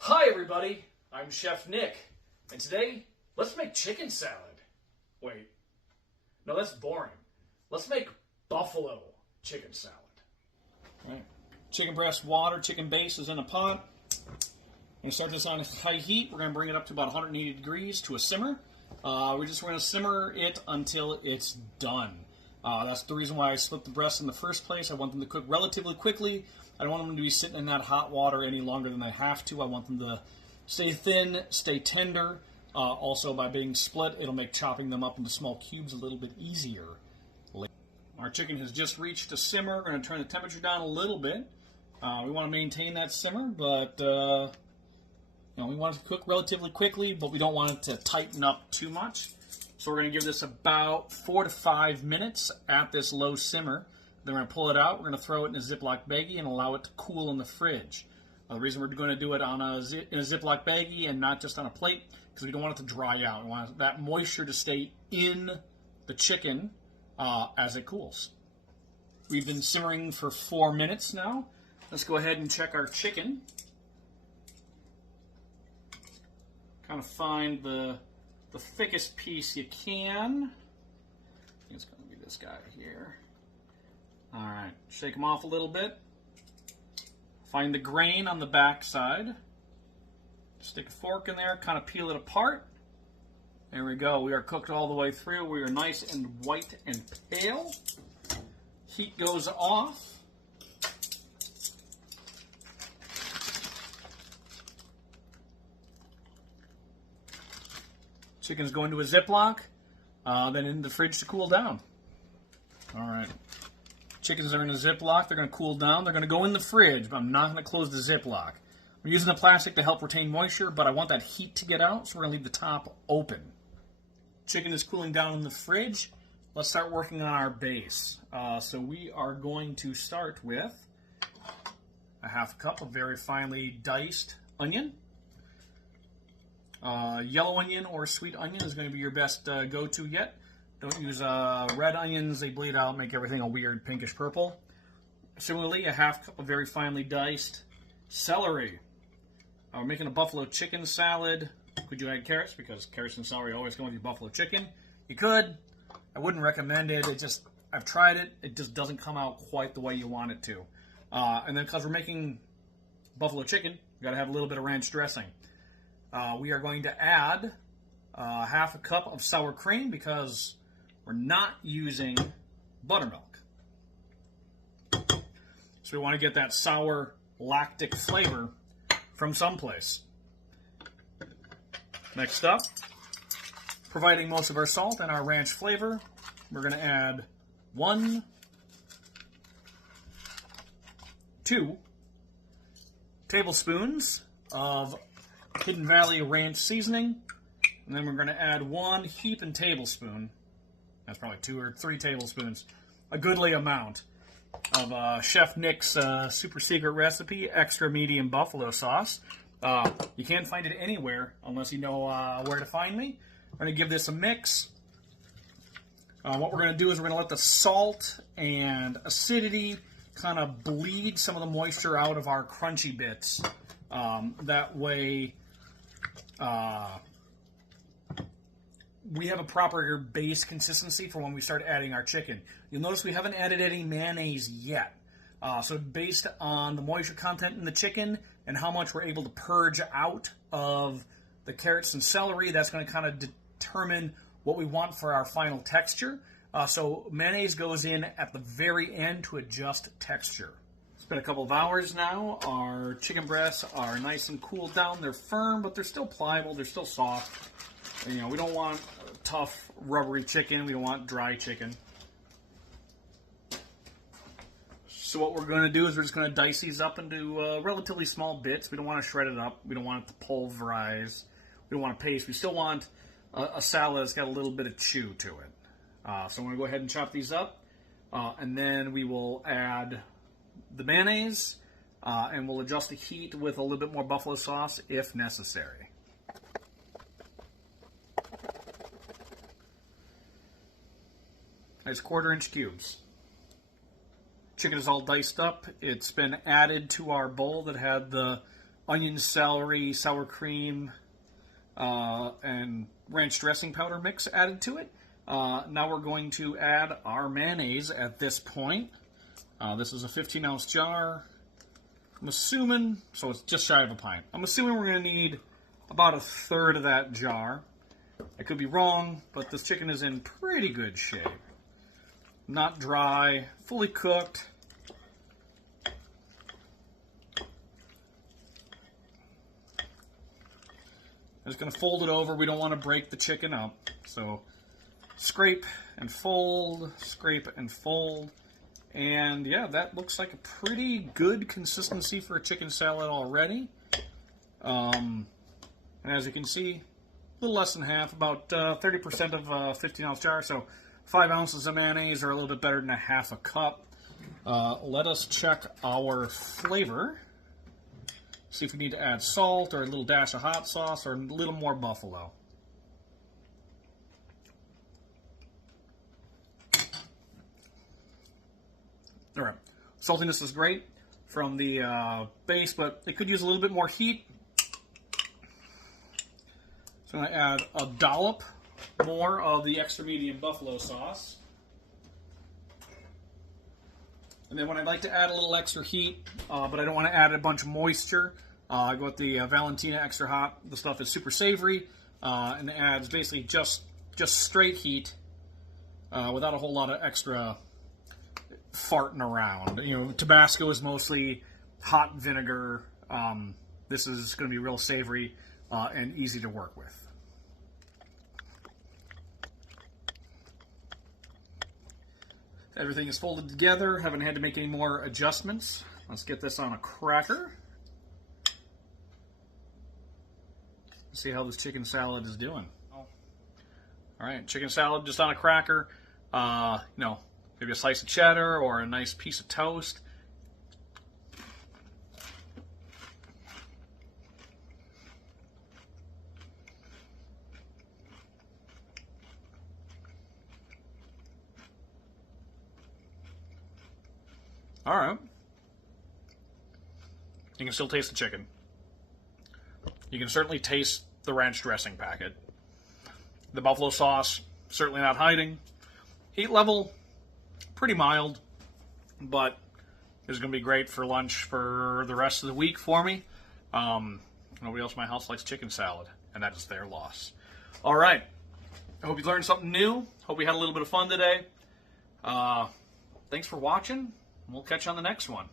Hi everybody, I'm Chef Nick, and today, let's make chicken salad. Wait, no, that's boring. Let's make buffalo chicken salad. All right. Chicken breast water, chicken base is in a pot. We start this on high heat. We're going to bring it up to about 180 degrees to a simmer. We're going to simmer it until it's done. That's the reason why I split the breasts in the first place. I want them to cook relatively quickly. I don't want them to be sitting in that hot water any longer than I have to. I want them to stay thin, stay tender. Also, by being split, it'll make chopping them up into small cubes a little bit easier. Our chicken has just reached a simmer. We're going to turn the temperature down a little bit. We want to maintain that simmer, but we want it to cook relatively quickly, but we don't want it to tighten up too much. So we're going to give this about 4 to 5 minutes at this low simmer. Then we're going to pull it out. We're going to throw it in a Ziploc baggie and allow it to cool in the fridge. The reason we're going to do it in a Ziploc baggie and not just on a plate, because we don't want it to dry out. We want that moisture to stay in the chicken as it cools. We've been simmering for 4 minutes now. Let's go ahead and check our chicken. Kind of find the thickest piece you can. I think it's going to be this guy here. All right, shake them off a little bit. Find the grain on the back side. Stick a fork in there, kind of peel it apart. There we go. We are cooked all the way through. We are nice and white and pale. Heat goes off. Chicken's going to a Ziploc, then in the fridge to cool down. All right. Chickens are in a Ziploc. They're going to cool down. They're going to go in the fridge, but I'm not going to close the Ziploc. I'm using the plastic to help retain moisture, but I want that heat to get out, so we're going to leave the top open. Chicken is cooling down in the fridge. Let's start working on our base. So we are going to start with a half cup of very finely diced onion. Yellow onion or sweet onion is going to be your best go-to yet. Don't use red onions. They bleed out, make everything a weird pinkish purple. Similarly, a half cup of very finely diced celery. We're making a buffalo chicken salad. Could you add carrots? Because carrots and celery always go with your buffalo chicken. You could. I wouldn't recommend it. I've tried it. It just doesn't come out quite the way you want it to. And then because we're making buffalo chicken, you got to have a little bit of ranch dressing. We are going to add half a cup of sour cream because we're not using buttermilk. So we want to get that sour lactic flavor from someplace. Next up, providing most of our salt and our ranch flavor, we're going to add 2 tablespoons of Hidden Valley Ranch seasoning, and then we're going to add 1 heaping tablespoon. That's probably 2 or 3 tablespoons. A goodly amount of Chef Nick's super secret recipe, extra medium buffalo sauce. You can't find it anywhere unless you know where to find me. I'm going to give this a mix. What we're going to do is we're going to let the salt and acidity kind of bleed some of the moisture out of our crunchy bits. That way we have a proper base consistency for when we start adding our chicken. You'll notice we haven't added any mayonnaise yet. So based on the moisture content in the chicken and how much we're able to purge out of the carrots and celery, that's going to kind of determine what we want for our final texture. So mayonnaise goes in at the very end to adjust texture. It's been a couple of hours now. Our chicken breasts are nice and cooled down. They're firm, but they're still pliable. They're still soft. And, we don't want tough, rubbery chicken. We don't want dry chicken. So what we're going to do is we're just going to dice these up into relatively small bits. We don't want to shred it up. We don't want it to pulverize. We don't want a paste. We still want a salad that's got a little bit of chew to it. So I'm going to go ahead and chop these up. And then we will add the mayonnaise. And we'll adjust the heat with a little bit more buffalo sauce if necessary. Nice 1/4-inch cubes. Chicken is all diced up. It's been added to our bowl that had the onion, celery, sour cream, and ranch dressing powder mix added to it. Now we're going to add our mayonnaise at this point. This is a 15-ounce jar. I'm assuming, so it's just shy of a pint. I'm assuming we're going to need about a third of that jar. I could be wrong, but this chicken is in pretty good shape. Not dry, fully cooked. I'm just going to fold it over. We don't want to break the chicken up. So scrape and fold, scrape and fold. And yeah, that looks like a pretty good consistency for a chicken salad already. And as you can see, a little less than half, about 30% of a 15-ounce jar. So 5 ounces of mayonnaise are a little bit better than a half a cup. Let us check our flavor. See if we need to add salt or a little dash of hot sauce or a little more buffalo. All right, saltiness is great from the base, but it could use a little bit more heat. So I'm going to add a dollop more of the extra medium buffalo sauce. And then when I'd like to add a little extra heat, but I don't want to add a bunch of moisture, I go with the Valentina Extra Hot. The stuff is super savory, and it adds basically just straight heat without a whole lot of extra farting around. You know, Tabasco is mostly hot vinegar. This is going to be real savory and easy to work with. Everything is folded together. Haven't had to make any more adjustments. Let's get this on a cracker. See how this chicken salad is doing. All right, chicken salad just on a cracker. You know, maybe a slice of cheddar or a nice piece of toast. All right. You can still taste the chicken. You can certainly taste the ranch dressing packet. The buffalo sauce, certainly not hiding. Heat level, pretty mild, but it's going to be great for lunch for the rest of the week for me. Nobody else in my house likes chicken salad, and that is their loss. All right. I hope you learned something new. Hope we had a little bit of fun today. Thanks for watching. We'll catch you on the next one.